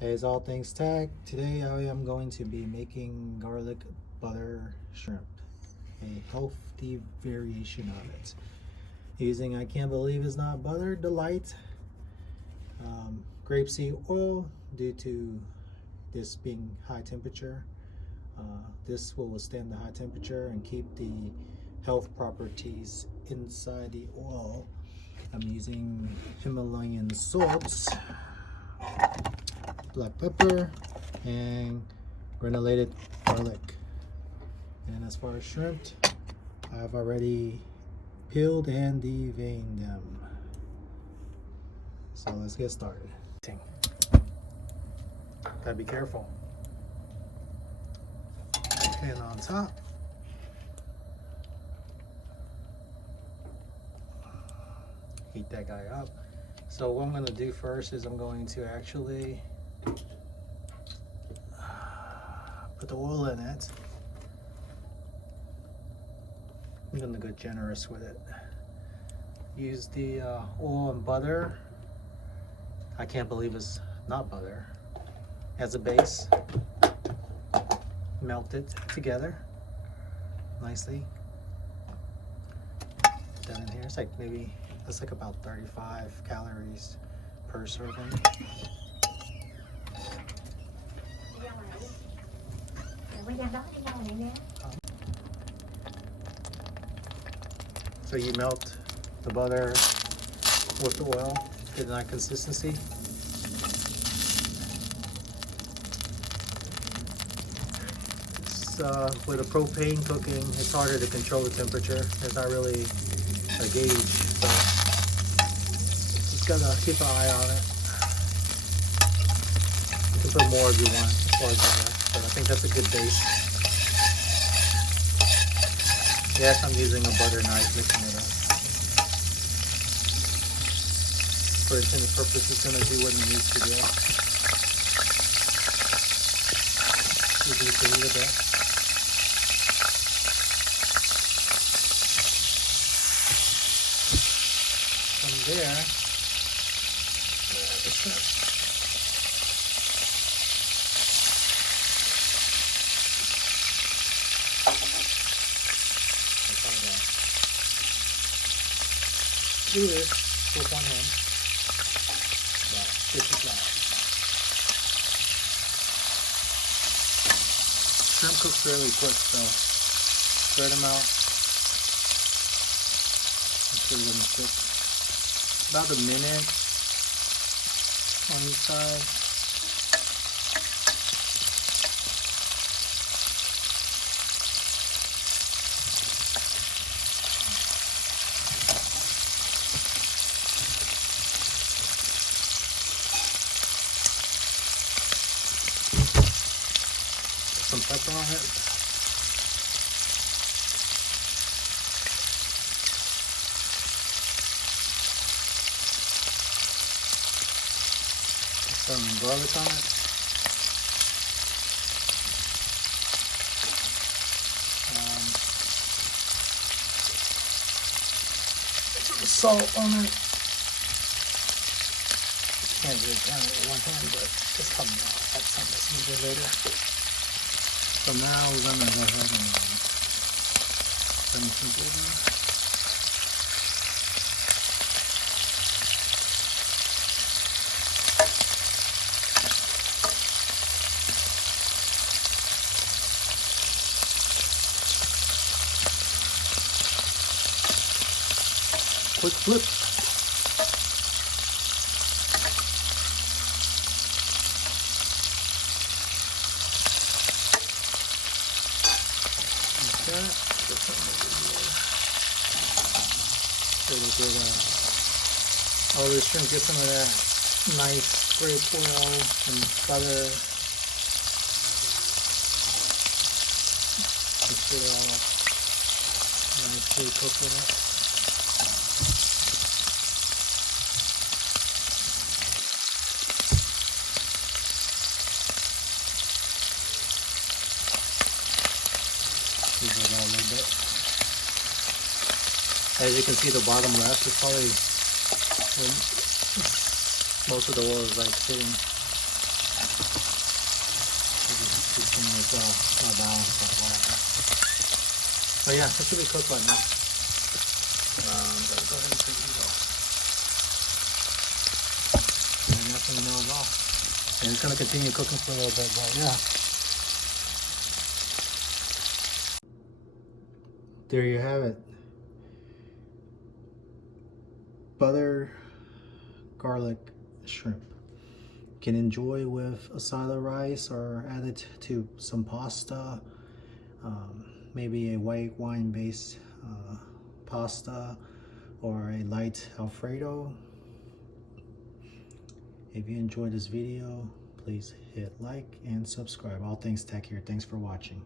As all things tag, today I am going to be making garlic butter shrimp, a healthy variation of it. Using, I can't believe it's not butter, delight, grapeseed oil due to this being high temperature. This will withstand the high temperature and keep the health properties inside the oil. I'm using Himalayan salts, black pepper, and granulated garlic. And as far as shrimp, I've already peeled and deveined them. So let's get started. Gotta be careful. Pan on top. Heat that guy up. So what I'm going to do first is I'm going to actually put the oil in it. I'm going to get generous with it. Use the oil and butter. I can't believe it's not butter. As a base. Melt it together nicely. Put that in here. It's like maybe, that's like about 35 calories per serving. So you melt the butter with the oil, get that consistency. With a propane cooking, it's harder to control the temperature. There's not really a gauge, so just gotta keep an eye on it. You can put more if you want as far as butter, but I think that's a good base. Yes, I'm using a butter knife mixing it up. For intended purpose, it's gonna do what it needs to do. Reduce it a little bit. From there, the shrimp. Do this with one hand. About 50 flowers. Shrimp cooks fairly quick, so spread them out. Make sure it doesn't stick. About a minute on each side. Put some pepper on it. Some garlic on it. Some salt on it. Can't do it at one time, but just come out. That's something that's needed later. So now we're gonna go ahead and bring some over. Quick flip. Like that. Put some over here. So we get all this shrimp, get some of that nice grape oil and butter. Just get it all nicely cooked with it. Squeeze it out a little bit. As you can see, the bottom left is probably most of the oil is like sitting so it's not balanced, but whatever. But yeah, it should be cooked right now. Go ahead and take these off. And nothing knows off. And it's gonna continue cooking for a little bit, but yeah. There you have it. Butter garlic shrimp. You can enjoy with a side of rice or add it to some pasta, maybe a white wine based pasta or a light Alfredo. If you enjoyed this video, please hit like and subscribe. All things tech here. Thanks for watching.